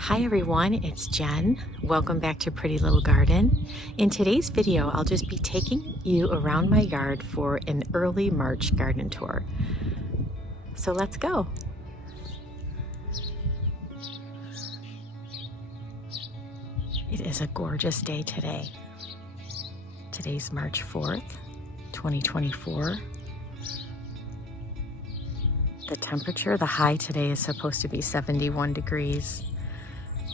Hi everyone, it's Jen. Welcome back to Pretty Little Garden. In today's video, I'll just be taking you around my yard for an early March garden tour. So let's go. It is a gorgeous day today. Today's March 4th, 2024. The temperature, the high today is supposed to be 71 degrees.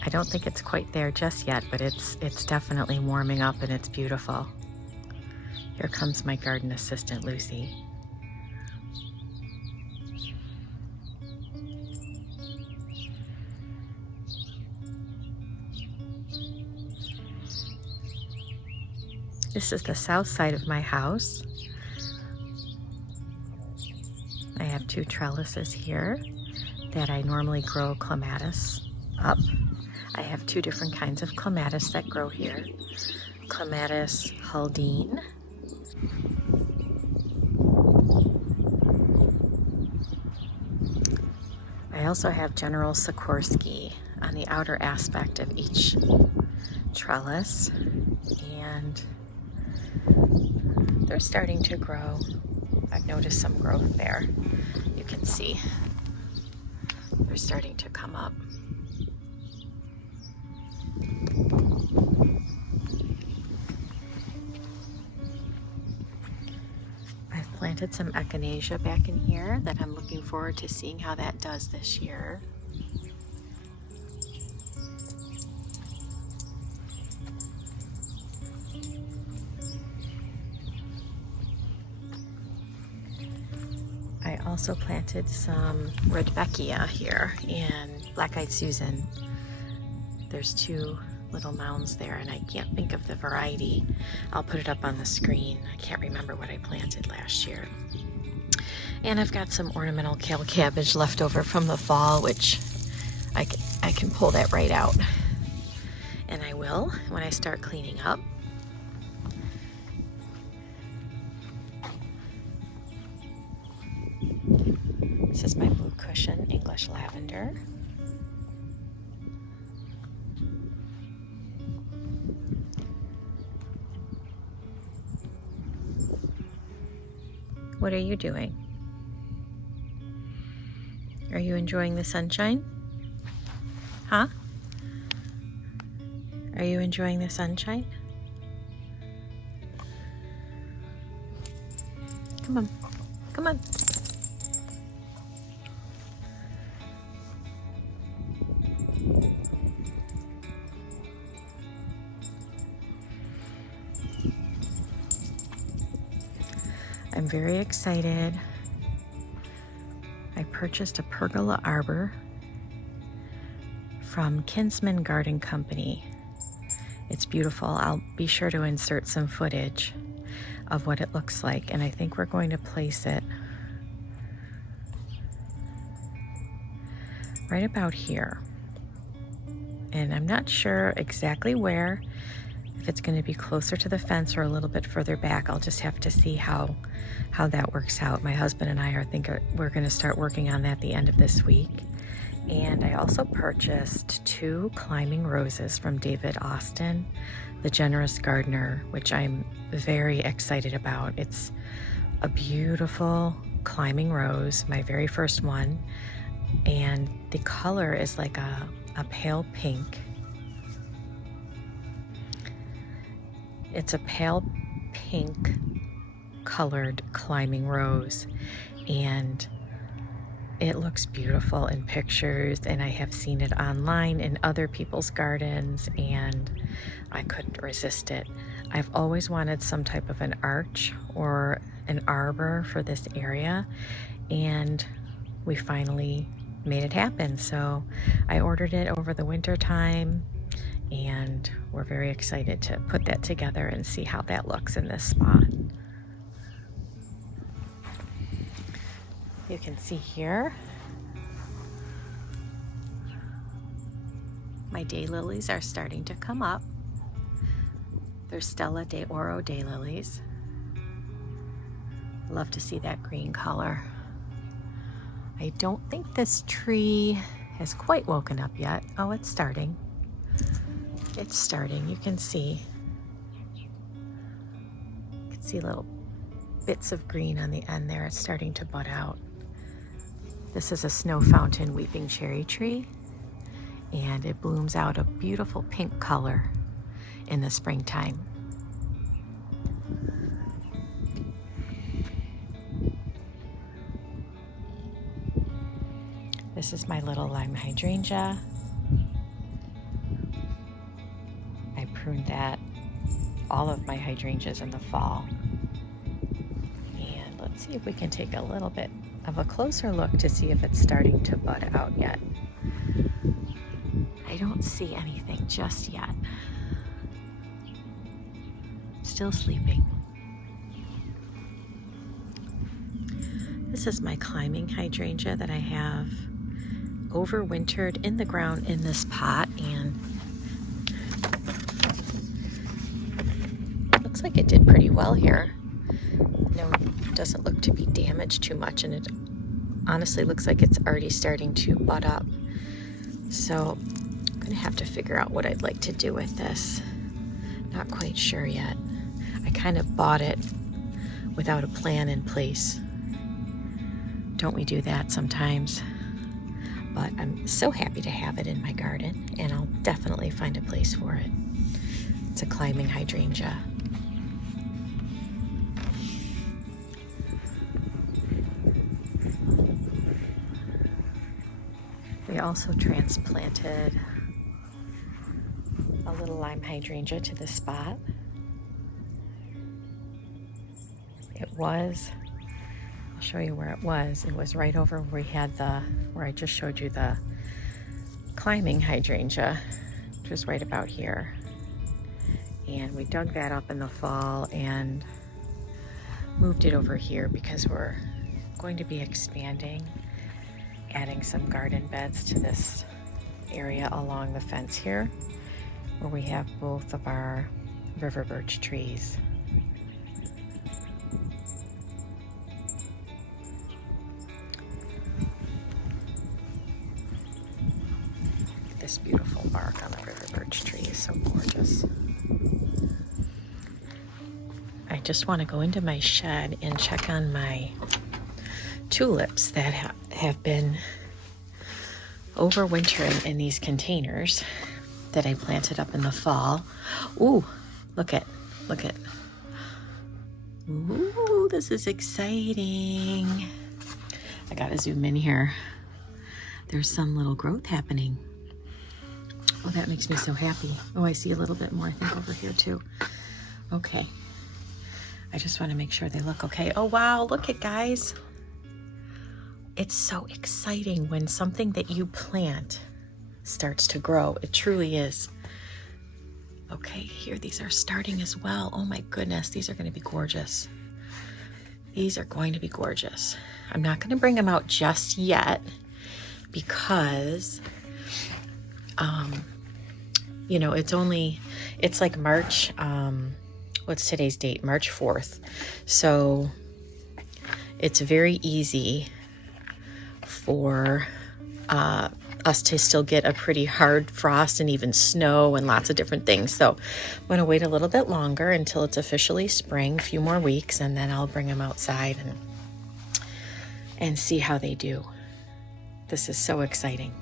I don't think it's quite there just yet, but it's definitely warming up and it's beautiful. Here comes my garden assistant, Lucy. This is the south side of my house. I have two trellises here that I normally grow clematis up. I have two different kinds of clematis that grow here. Clematis Haldane. I also have General Sikorsky on the outer aspect of each trellis, and they're starting to grow. I've noticed some growth there. You can see they're starting to come up. I've planted some echinacea back in here that I'm looking forward to seeing how that does this year. I also planted some Rudbeckia here and Black-Eyed Susan. There's two little mounds there and I can't think of the variety. I'll put it up on the screen. I can't remember what I planted last year. And I've got some ornamental kale cabbage left over from the fall, which I can pull that right out. And I will when I start cleaning up. This is my blue cushion, English lavender. What are you doing? Are you enjoying the sunshine? Huh? Are you enjoying the sunshine? Come on, come on. I'm very excited. I purchased a pergola arbor from Kinsman Garden Company. It's beautiful. I'll be sure to insert some footage of what it looks like, and I think we're going to place it right about here. And I'm not sure exactly where, if it's going to be closer to the fence or a little bit further back. I'll just have to see how that works out. My husband and I we're going to start working on that the end of this week. And I also purchased two climbing roses from David Austin, the Generous Gardener, which I'm very excited about. It's a beautiful climbing rose, my very first one, and the color is like a pale pink. It's a pale pink colored climbing rose, and it looks beautiful in pictures, and I have seen it online in other people's gardens and I couldn't resist it. I've always wanted some type of an arch or an arbor for this area, and we finally made it happen. So I ordered it over the winter time, and we're very excited to put that together and see how that looks in this spot. You can see here, my daylilies are starting to come up. They're Stella de Oro daylilies. Love to see that green color. I don't think this tree has quite woken up yet. Oh, it's starting. It's starting. You can see little bits of green on the end there. It's starting to bud out. This is a snow fountain weeping cherry tree, and it blooms out a beautiful pink color in the springtime. This is my little lime hydrangea. I pruned all of my hydrangeas in the fall. And let's see if we can take a little bit of a closer look to see if it's starting to bud out yet. I don't see anything just yet. Still sleeping. This is my climbing hydrangea that I have overwintered in the ground in this pot, and looks like it did pretty well here. No, it doesn't look to be damaged too much, and it honestly looks like it's already starting to bud up. So I'm gonna have to figure out what I'd like to do with this. Not quite sure yet. I kind of bought it without a plan in place. Don't we do that sometimes? But I'm so happy to have it in my garden, and I'll definitely find a place for it. It's a climbing hydrangea. We also transplanted a little lime hydrangea to this spot. I'll show you where it was. It was right over where we had where I just showed you the climbing hydrangea, which was right about here. And we dug that up in the fall and moved it over here because we're going to be expanding, adding some garden beds to this area along the fence here, where we have both of our river birch trees. This beautiful bark on the river birch tree is so gorgeous. I just want to go into my shed and check on my tulips that have been overwintering in these containers that I planted up in the fall. Ooh, look it. Ooh, this is exciting. I gotta zoom in here. There's some little growth happening. Oh, that makes me so happy. Oh, I see a little bit more, I think, over here too. Okay. I just want to make sure they look okay. Oh, wow, look it, guys. It's so exciting when something that you plant starts to grow. It truly is. Okay, here, these are starting as well. Oh my goodness, these are going to be gorgeous. These are going to be gorgeous. I'm not going to bring them out just yet because you know, it's like March, what's today's date? March 4th. So it's very easy for us to still get a pretty hard frost and even snow and lots of different things. So I'm going to wait a little bit longer until it's officially spring, a few more weeks, and then I'll bring them outside and see how they do. This is so exciting.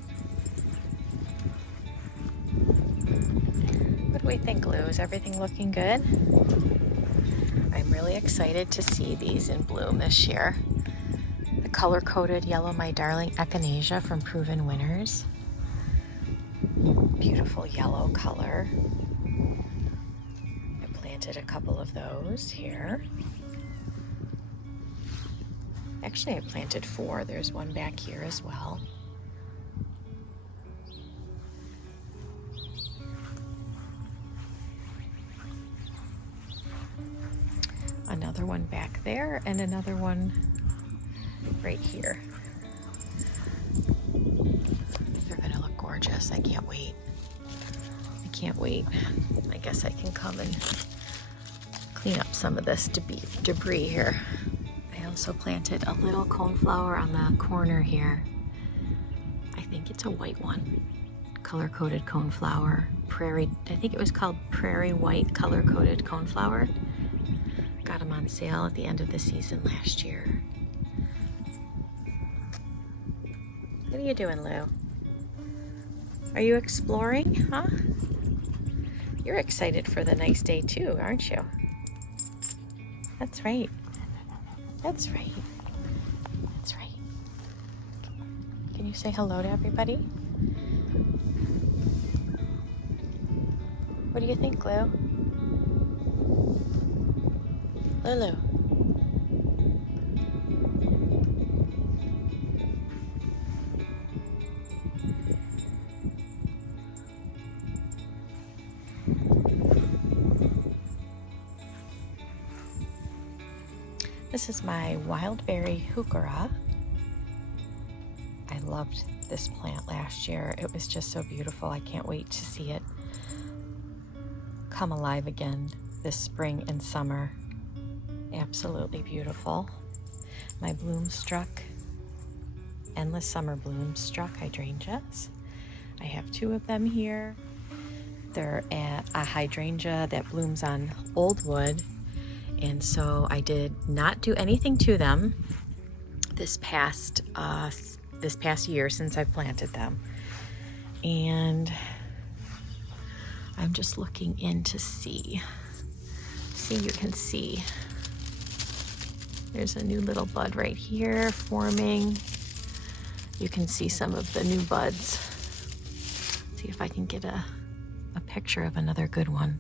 What do we think, Lou? Is everything looking good? I'm really excited to see these in bloom this year. The color-coded Yellow My Darling Echinacea from Proven Winners. Beautiful yellow color. I planted a couple of those here. Actually, I planted 4. There's one back here as well. Another one back there and another one right here. They're gonna look gorgeous. I can't wait. I guess I can come and clean up some of this debris here. I also planted a little coneflower on the corner here. I think it's a white one. Color-coded coneflower. Prairie, I think it was called Prairie White color-coded coneflower. Got them on sale at the end of the season last year. What are you doing, Lou? Are you exploring, huh? You're excited for the nice day too, aren't you? That's right. That's right. That's right. Can you say hello to everybody? What do you think, Lou? Lulu. This is my wild berry heuchera. I loved this plant last year. It was just so beautiful. I can't wait to see it come alive again this spring and summer. Absolutely beautiful. My bloom-struck, endless summer bloom-struck hydrangeas. I have 2 of them here. They're a hydrangea that blooms on old wood, and so I did not do anything to them this past year since I've planted them. And I'm just looking in to see. See, you can see. There's a new little bud right here forming. You can see some of the new buds. See if I can get a picture of another good one.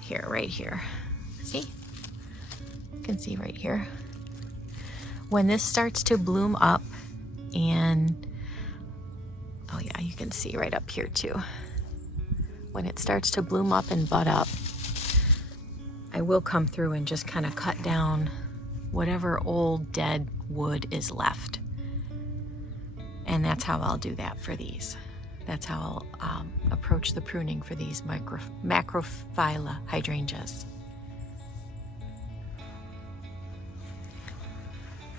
Here, right here. See? You can see right here. When this starts to bloom up and, oh yeah, you can see right up here too. When it starts to bloom up and bud up, I will come through and just kind of cut down whatever old dead wood is left. And that's how I'll do that for these. That's how I'll approach the pruning for these macrophylla hydrangeas.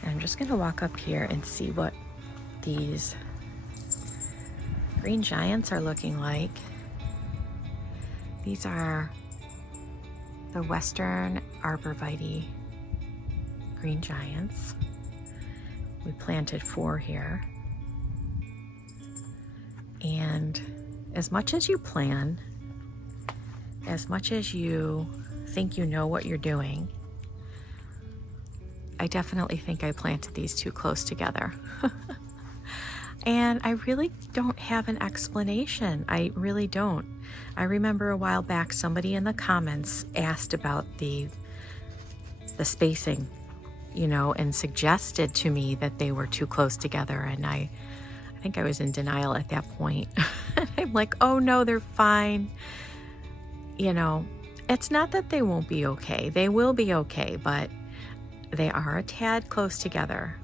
And I'm just gonna walk up here and see what these green giants are looking like. These are the Western Arborvitae green giants. We planted 4 here. And as much as you plan, as much as you think you know what you're doing, I definitely think I planted these too close together. And I really don't have an explanation. I really don't. I remember a while back somebody in the comments asked about the spacing, you know, and suggested to me that they were too close together, and I think I was in denial at that point. I'm like, oh no, they're fine. You know, it's not that they won't be okay. They will be okay, but they are a tad close together.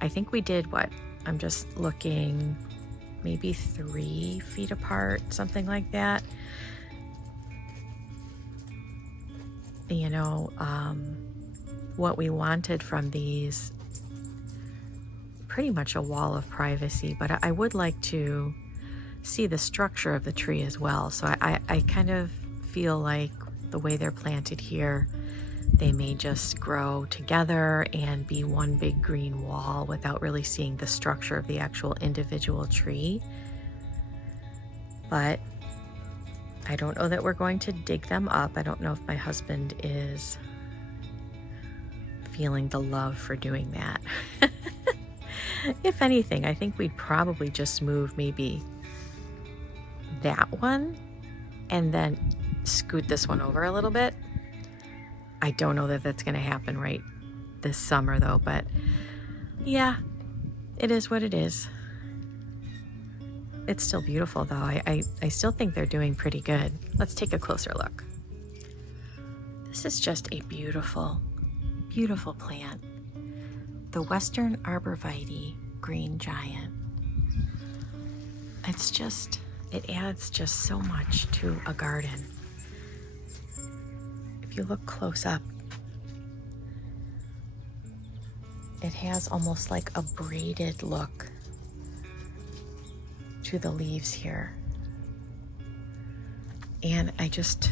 I think we did what? I'm just looking, maybe 3 feet apart, something like that. You know, what we wanted from these, pretty much a wall of privacy, but I would like to see the structure of the tree as well. So I kind of feel like the way they're planted here, they may just grow together and be one big green wall without really seeing the structure of the actual individual tree. But I don't know that we're going to dig them up. I don't know if my husband is feeling the love for doing that. If anything, I think we'd probably just move maybe that one and then scoot this one over a little bit. I don't know that that's going to happen right this summer though, but yeah, it is what it is. It's still beautiful though. I still think they're doing pretty good. Let's take a closer look. This is just a beautiful, beautiful plant. The Western Arborvitae green giant. It's just, it adds just so much to a garden. If you look close up, it has almost like a braided look to the leaves here. And I just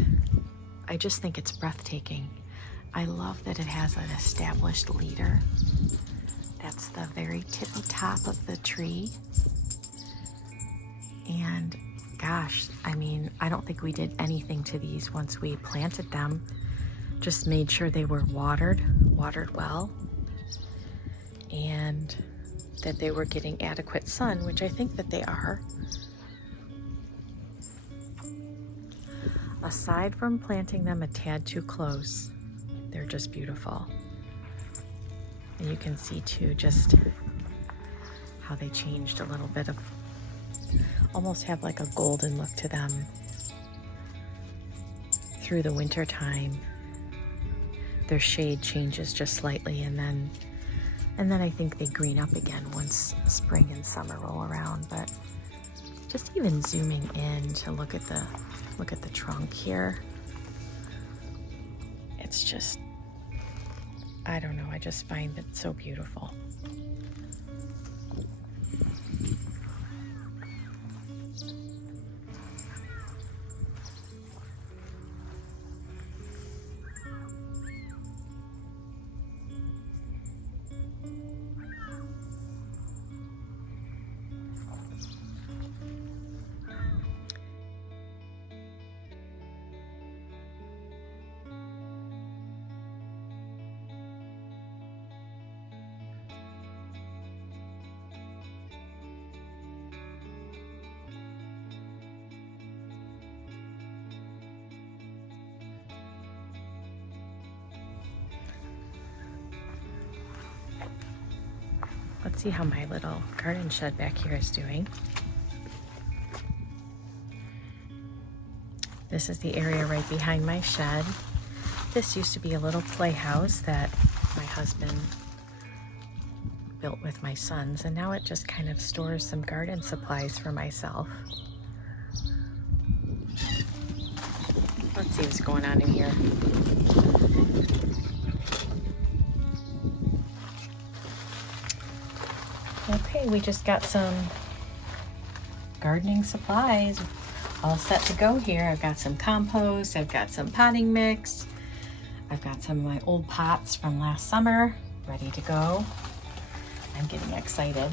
think it's breathtaking. I love that it has an established leader. That's the very tippy top of the tree. And gosh, I mean, I don't think we did anything to these once we planted them. Just made sure they were watered well, and that they were getting adequate sun, which I think that they are. Aside from planting them a tad too close, they're just beautiful. And you can see too just how they changed a little bit of, almost have like a golden look to them through the winter time. Their shade changes just slightly, and then I think they green up again once spring and summer roll around. But just even zooming in to look at the trunk here, it's just, I don't know, I just find it so beautiful. Let's see how my little garden shed back here is doing. This is the area right behind my shed. This used to be a little playhouse that my husband built with my sons, and now it just kind of stores some garden supplies for myself. Let's see what's going on in here. Okay, we just got some gardening supplies all set to go here. I've got some compost, I've got some potting mix, I've got some of my old pots from last summer ready to go. I'm getting excited.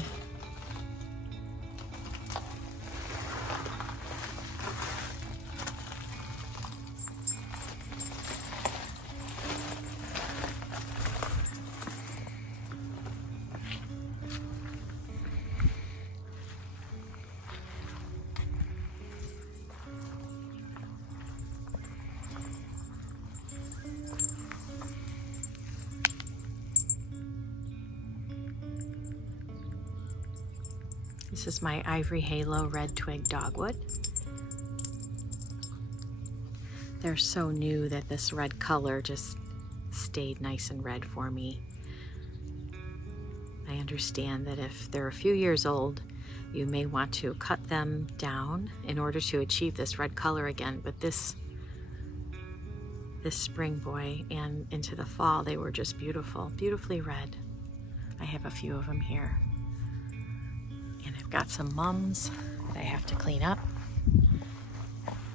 This is my Ivory Halo Red Twig Dogwood. They're so new that this red color just stayed nice and red for me. I understand that if they're a few years old, you may want to cut them down in order to achieve this red color again, but this spring boy and into the fall, they were just beautiful, beautifully red. I have a few of them here. And I've got some mums that I have to clean up.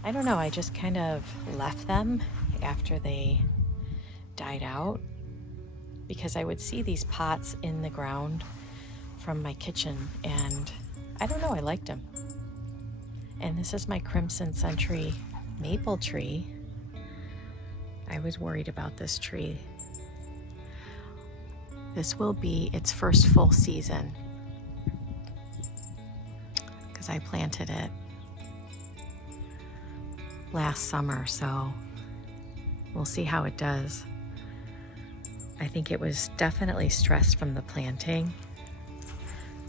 I don't know, I just kind of left them after they died out because I would see these pots in the ground from my kitchen, and I don't know, I liked them. And this is my Crimson Century maple tree. I was worried about this tree. This will be its first full season because I planted it last summer, so we'll see how it does. I think it was definitely stressed from the planting.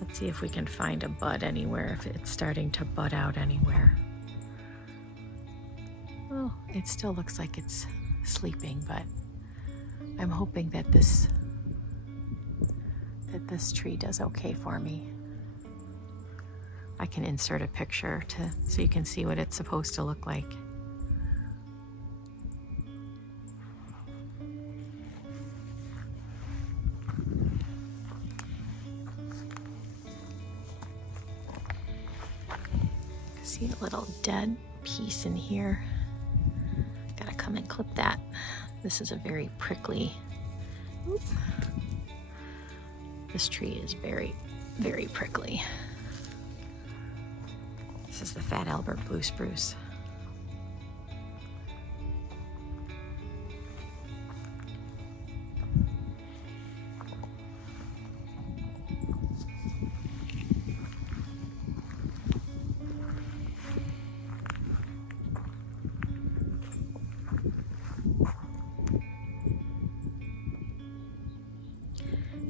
Let's see if we can find a bud anywhere, if it's starting to bud out anywhere. Well, it still looks like it's sleeping, but I'm hoping that this tree does okay for me. I can insert a picture so you can see what it's supposed to look like. See a little dead piece in here. Gotta come and clip that. This is a very prickly. Oop. This tree is very, very prickly. This is the Fat Albert blue spruce.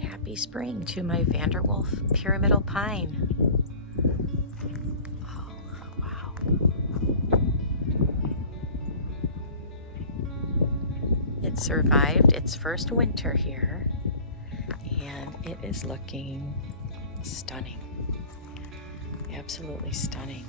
Happy spring to my Vanderwolf pyramidal pine. Oh, wow. It survived its first winter here, and it is looking stunning. Absolutely stunning.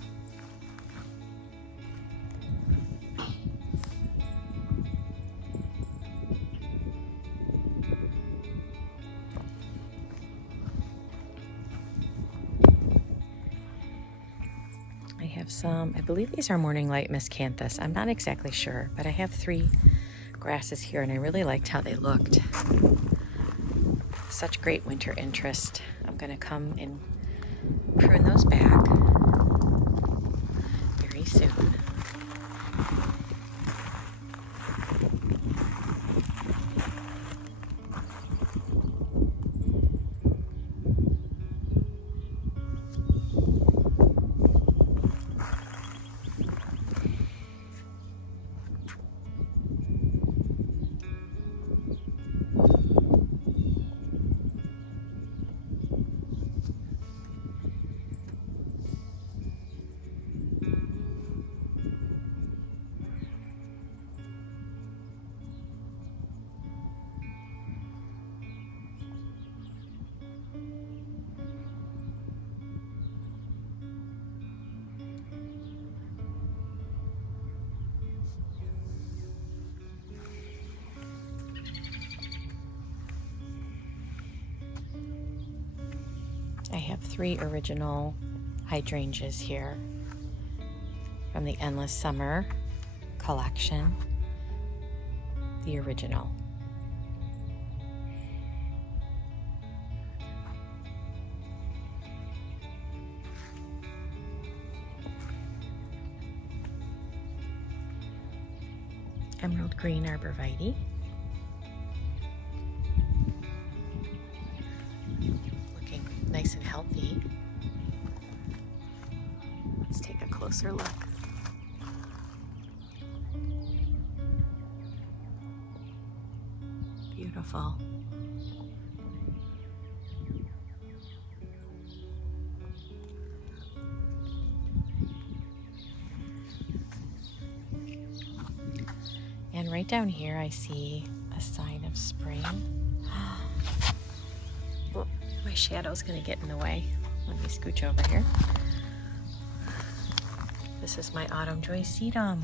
Some, I believe these are morning light miscanthus. I'm not exactly sure, but I have 3 grasses here and I really liked how they looked. Such great winter interest. I'm going to come and prune those back very soon. I have 3 original hydrangeas here from the Endless Summer collection, the original. Emerald green arborvitae. Nice and healthy. Let's take a closer look. Beautiful. And right down here I see a sign of spring. My shadow's gonna get in the way. Let me scooch over here. This is my autumn joy sedum.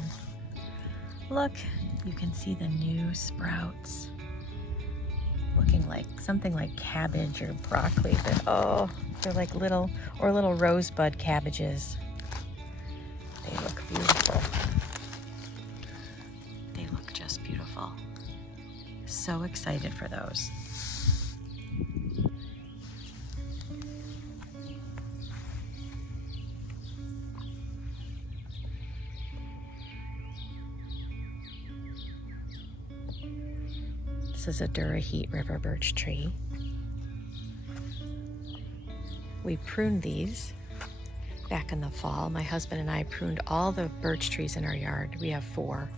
Look, you can see the new sprouts. Looking like something like cabbage or broccoli, but oh, they're like little rosebud cabbages. They look beautiful. They look just beautiful. So excited for those. This is a Durahheat river birch tree. We pruned these back in the fall. My husband and I pruned all the birch trees in our yard. We have 4.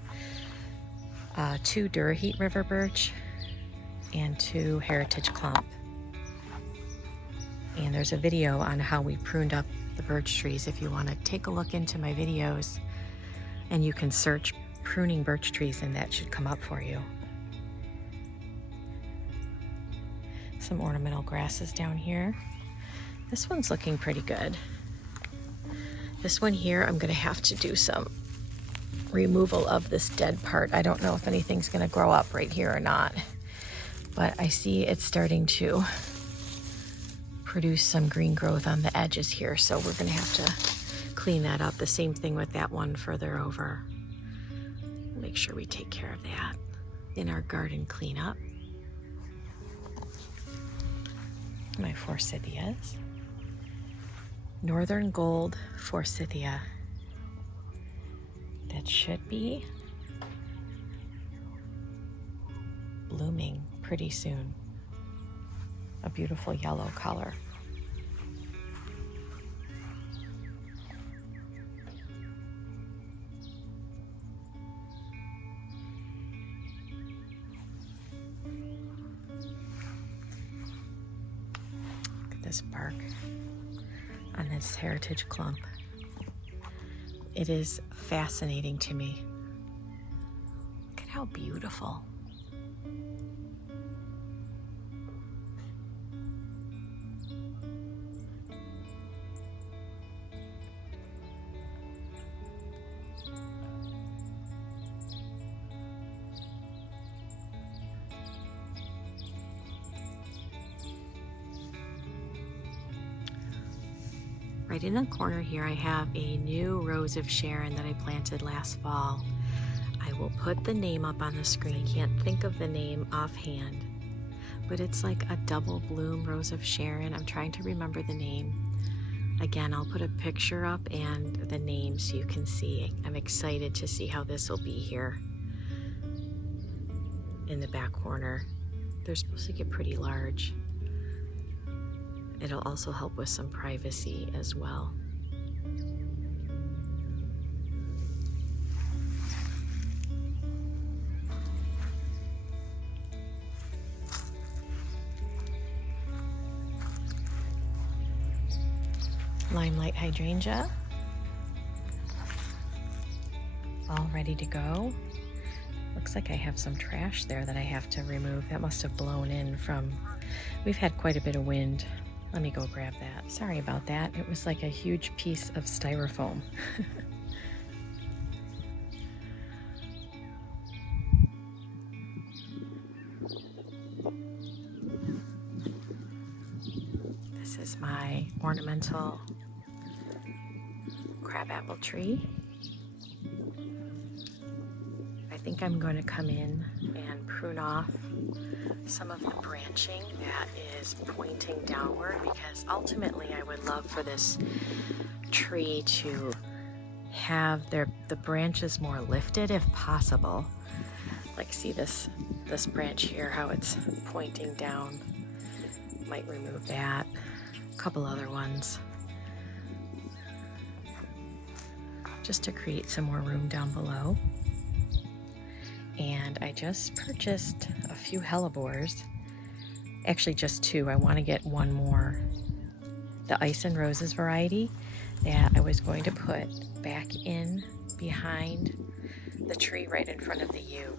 2 Durahheat river birch and 2 heritage clump. And there's a video on how we pruned up the birch trees if you want to take a look into my videos, and you can search pruning birch trees and that should come up for you. Some ornamental grasses down here. This one's looking pretty good. This one here, I'm gonna have to do some removal of this dead part. I don't know if anything's gonna grow up right here or not, but I see it's starting to produce some green growth on the edges here, so we're gonna have to clean that up. The same thing with that one further over. Make sure we take care of that in our garden cleanup. My forsythias. Northern gold forsythia. That should be blooming pretty soon. A beautiful yellow color. Look at this bark on this heritage clump. It is fascinating to me. Look at how beautiful. Right in the corner here, I have a new rose of Sharon that I planted last fall. I will put the name up on the screen. I can't think of the name offhand, but it's like a double bloom rose of Sharon. I'm trying to remember the name. Again, I'll put a picture up and the name so you can see. I'm excited to see how this will be here in the back corner. They're supposed to get pretty large. It'll also help with some privacy as well. Limelight hydrangea. All ready to go. Looks like I have some trash there that I have to remove. That must have blown in from, we've had quite a bit of wind. Let me go grab that. Sorry about that. It was like a huge piece of styrofoam. This is my ornamental crabapple tree. I think I'm going to come in and prune off some of the branching that is pointing downward, because ultimately I would love for this tree to have the branches more lifted if possible. Like, see this branch here, how it's pointing down. Might remove that. A couple other ones. Just to create some more room down below. And I just purchased a few hellebores. Actually just two. I want to get one more. The Ice and Roses variety that I was going to put back in behind the tree right in front of the U.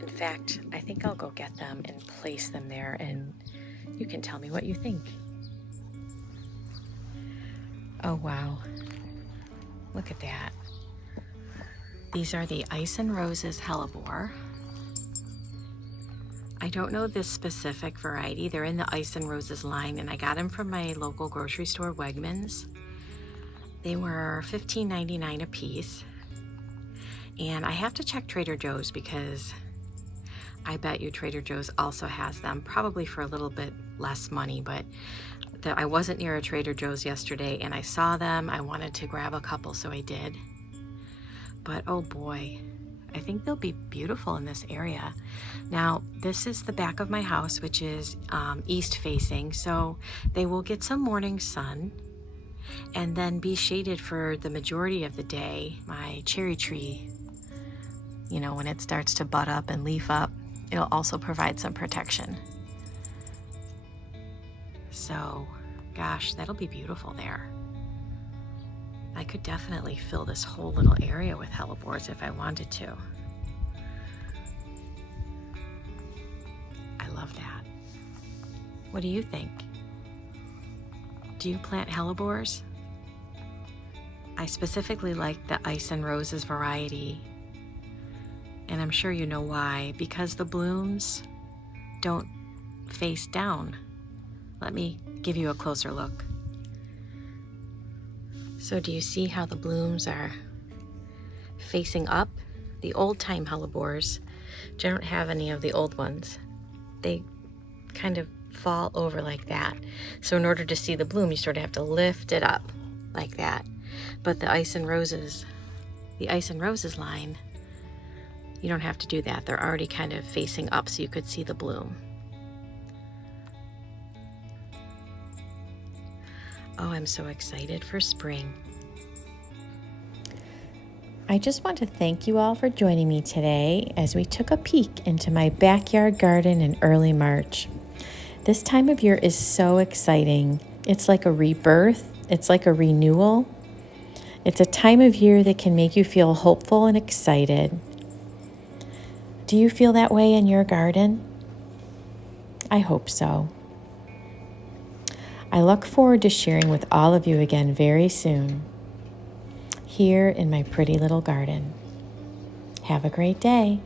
In fact, I think I'll go get them and place them there, and you can tell me what you think. Oh wow, look at that. These are the Ice and Roses hellebore. I don't know this specific variety. They're in the Ice and Roses line, and I got them from my local grocery store, Wegmans. They were $15.99 a piece. And I have to check Trader Joe's, because I bet you Trader Joe's also has them, probably for a little bit less money, but I wasn't near a Trader Joe's yesterday and I saw them. I wanted to grab a couple, so I did. But oh boy, I think they'll be beautiful in this area. Now, this is the back of my house, which is east facing, so they will get some morning sun and then be shaded for the majority of the day. My cherry tree, you know, when it starts to bud up and leaf up, it'll also provide some protection. So, gosh, that'll be beautiful there. I could definitely fill this whole little area with hellebores if I wanted to. I love that. What do you think? Do you plant hellebores? I specifically like the Ice and Roses variety, and I'm sure you know why. Because the blooms don't face down. Let me give you a closer look. So do you see how the blooms are facing up? The old-time hellebores don't have any of the old ones. They kind of fall over like that. So in order to see the bloom, you sort of have to lift it up like that. But the ice and roses line, you don't have to do that. They're already kind of facing up so you could see the bloom. Oh, I'm so excited for spring. I just want to thank you all for joining me today as we took a peek into my backyard garden in early March. This time of year is so exciting. It's like a rebirth. It's like a renewal. It's a time of year that can make you feel hopeful and excited. Do you feel that way in your garden? I hope so. I look forward to sharing with all of you again very soon, here in my pretty little garden. Have a great day.